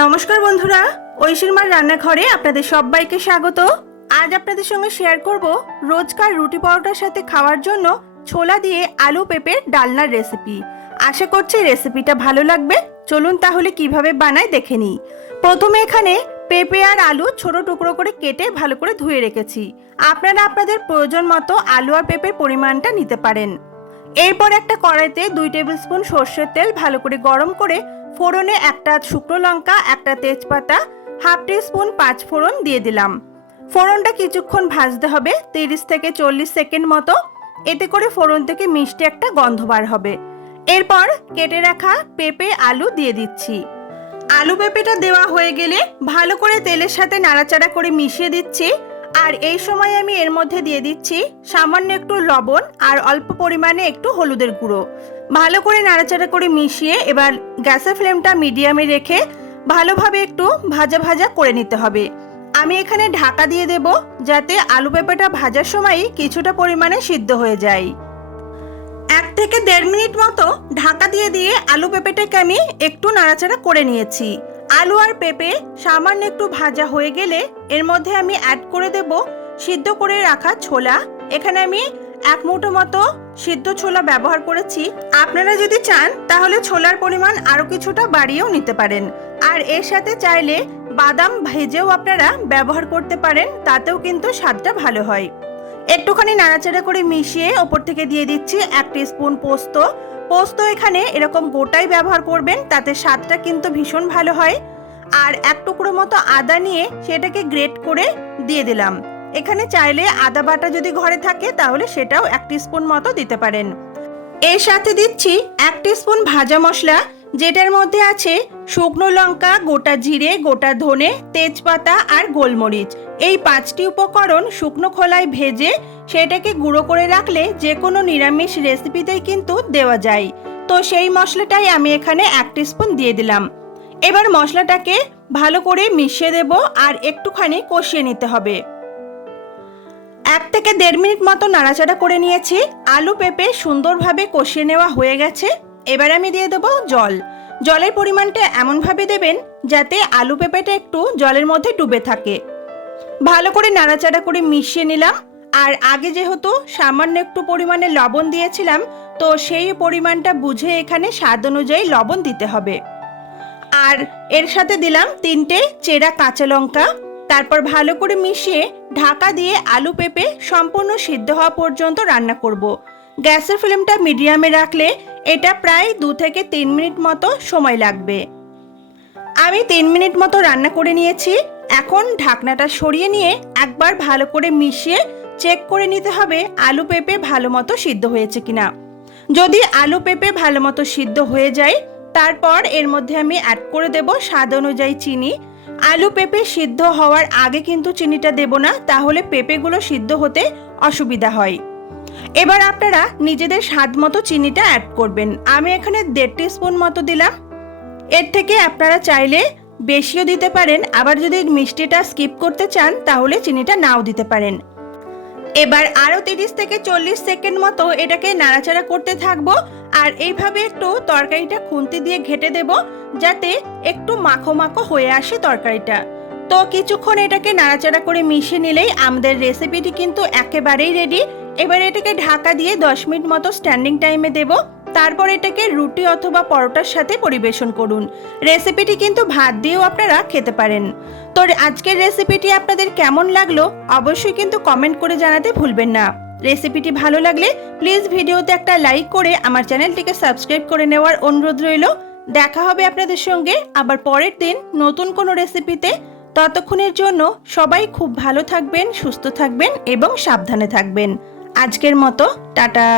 নমস্কার বন্ধুরা ঐশীর মার রান্নাঘরে আপনাদের সবাইকে স্বাগত। আজ আপনাদের সঙ্গে শেয়ার করব রোজকার রুটি পরোটার সাথে খাওয়ার জন্য ছোলা দিয়ে আলু পেঁপের ডালনার রেসিপি আশা করছি রেসিপিটা ভালো লাগবে। চলুন তাহলে কীভাবে বানায় দেখে নিই। প্রথমে এখানে পেঁপে আর আলু ছোট টুকরো করে কেটে ভালো করে ধুয়ে রেখেছি। আপনারা আপনাদের প্রয়োজন মতো আলু আর পেঁপের পরিমাণটা নিতে পারেন। এরপর একটা কড়াইতে দুই টেবিল স্পুন সর্ষের তেল ভালো করে গরম করে ফোড়নে একটা শুকনো লঙ্কা, একটা তেজপাতা, হাফ টি স্পুন পাঁচ ফোড়ন দিয়ে দিলাম। ফোড়নটা কিছুক্ষণ ভাজতে হবে, তিরিশ থেকে চল্লিশ সেকেন্ড মতো। এতে করে ফোড়ন থেকে মিষ্টি একটা গন্ধ বার হবে। এরপর কেটে রাখা পেঁপে, আলু দিয়ে দিচ্ছি। আলু পেঁপেটা দেওয়া হয়ে গেলে ভালো করে তেলের সাথে নাড়াচাড়া করে মিশিয়ে দিচ্ছি। আর এই সময় আমি এর মধ্যে দিয়ে দিচ্ছি সামান্য একটু লবণ আর অল্প পরিমাণে একটু হলুদের গুঁড়ো। ভালো করে নাড়াচাড়া করে মিশিয়ে এবার গ্যাসের ফ্লেমটা মিডিয়ামে রেখে ভালোভাবে একটু ভাজা ভাজা করে নিতে হবে। আমি এখানে ঢাকা দিয়ে দেব যাতে আলু পেঁপেটা ভাজার সময়ই কিছুটা পরিমাণে সিদ্ধ হয়ে যায়। এক থেকে দেড় মিনিট মতো ঢাকা দিয়ে দিয়ে আলু পেঁপেটাকে আমি একটু নাড়াচাড়া করে নিয়েছি। আলু আর পেঁপে সামান্য একটু ভাজা হয়ে গেলে এর মধ্যে আমি অ্যাড করে দেব সিদ্ধ করে রাখা ছোলা। এখানে আমি এক মুঠো মতো সিদ্ধ ছোলা ব্যবহার করেছি। আপনারা যদি চান, তাহলে ছোলার পরিমাণ আরও কিছুটা বাড়িয়েও নিতে পারেন। আর এর সাথে চাইলে বাদাম ভেজেও আপনারা ব্যবহার করতে পারেন, তাতেও কিন্তু স্বাদটা ভালো হয়। একটুখানি নাড়াচাড়া করে মিশিয়ে ওপর থেকে দিয়ে দিচ্ছি এক স্পুন পোস্ত। পোস্ত এখানে এরকম গোটাই ব্যবহার করবেন, তাতে স্বাদটা কিন্তু ভীষণ ভালো হয়। আর এক টুকরো মতো আদা নিয়ে সেটাকে গ্রেট করে দিয়ে দিলাম। এখানে চাইলে আদা বাটা যদি ঘরে থাকে, তাহলে সেটাও এক স্পুন মতো দিতে পারেন। এর সাথে দিচ্ছি এক স্পুন ভাজা মশলা, যেটার মধ্যে আছে শুকনো লঙ্কা, গোটা জিরে, গোটা ধনে, তেজপাতা আর গোলমরিচ। এই পাঁচটি উপকরণ শুকনো খোলায় ভেজে সেটাকে গুঁড়ো করে রাখলে যে কোনো নিরামিষ রেসিপিতেই কিন্তু দেওয়া যায়। তো সেই মশলাটাই আমি এখানে এক স্পুন দিয়ে দিলাম। এবার মশলাটাকে ভালো করে মিশিয়ে দেব আর একটুখানি কষিয়ে নিতে হবে। এক থেকে দেড় মিনিট মতো নাড়াচাড়া করে নিয়েছি। আলু পেঁপে সুন্দরভাবে কষিয়ে নেওয়া হয়ে গেছে। এবার আমি দিয়ে দেবো জল। জলের পরিমাণটা এমনভাবে দেবেন যাতে আলু পেঁপেটা একটু জলের মধ্যে ডুবে থাকে। ভালো করে নাড়াচাড়া করে মিশিয়ে নিলাম। আর আগে যেহেতু সামান্য একটু পরিমাণে লবণ দিয়েছিলাম, তো সেই পরিমাণটা বুঝে এখানে স্বাদ অনুযায়ী লবণ দিতে হবে। আর এর সাথে দিলাম তিনটে চেরা কাঁচা লঙ্কা। তারপর ভালো করে মিশিয়ে ঢাকা দিয়ে আলু পেঁপে সম্পূর্ণ সিদ্ধ হওয়া পর্যন্ত রান্না করব। গ্যাসের ফ্লেমটা মিডিয়ামে রাখলে এটা প্রায় দু থেকে তিন মিনিট মতো সময় লাগবে। আমি তিন মিনিট মতো রান্না করে নিয়েছি। এখন ঢাকনাটা সরিয়ে নিয়ে একবার ভালো করে মিশিয়ে চেক করে নিতে হবে আলু পেঁপে ভালো মতো সিদ্ধ হয়েছে কিনা। যদি আলু পেঁপে ভালো মতো সিদ্ধ হয়ে যায়, তারপর এর মধ্যে আমি অ্যাড করে দেব স্বাদ অনুযায়ী চিনি। আলু পেঁপে সিদ্ধ হওয়ার আগে কিন্তু চিনিটা দেব না, তাহলে পেঁপেগুলো সিদ্ধ হতে অসুবিধা হয়। এবার আপনারা নিজেদের স্বাদ মতো চিনিটা অ্যাড করবেন। আমি এখানে দেড় স্পুন মতো দিলাম। এর থেকে আপনারা চাইলে বেশিও দিতে পারেন, আবার যদি মিষ্টিটা স্কিপ করতে চান, তাহলে চিনিটা নাও দিতে পারেন। এবার আরও তিরিশ থেকে চল্লিশ সেকেন্ড মতো এটাকে নাড়াচাড়া করতে থাকব আর এইভাবে একটু তরকারিটা খুন্তি দিয়ে ঘেটে দেব যাতে একটু মাখো মাখো হয়ে আসে তরকারিটা। তো কিছুক্ষণ এটাকে নাড়াচাড়া করে মিশিয়ে নিলেই আমাদের রেসিপিটি কিন্তু একেবারেই রেডি এবার এটাকে ঢাকা দিয়ে দশ মিনিট মতো স্ট্যান্ডিং টাইমে দেব। তারপর এটাকে রুটি অথবা পরোটার সাথে পরিবেশন করুন। রেসিপিটি কিন্তু ভাত দিয়েও আপনারা খেতে পারেন। তো আজকের রেসিপিটি আপনাদের কেমন লাগল অবশ্যই কিন্তু কমেন্ট করে জানাতে ভুলবেন না। রেসিপিটি ভালো লাগলে প্লিজ ভিডিওতে একটা লাইক করে আমার চ্যানেলটিকে সাবস্ক্রাইব করে নেওয়ার অনুরোধ রইল। দেখা হবে আপনাদের সঙ্গে আবার পরের দিন নতুন কোনো রেসিপিতে ততক্ষণের জন্য সবাই খুব ভালো থাকবেন, সুস্থ থাকবেন এবং সাবধানে থাকবেন। আজকের মতো, টাটা।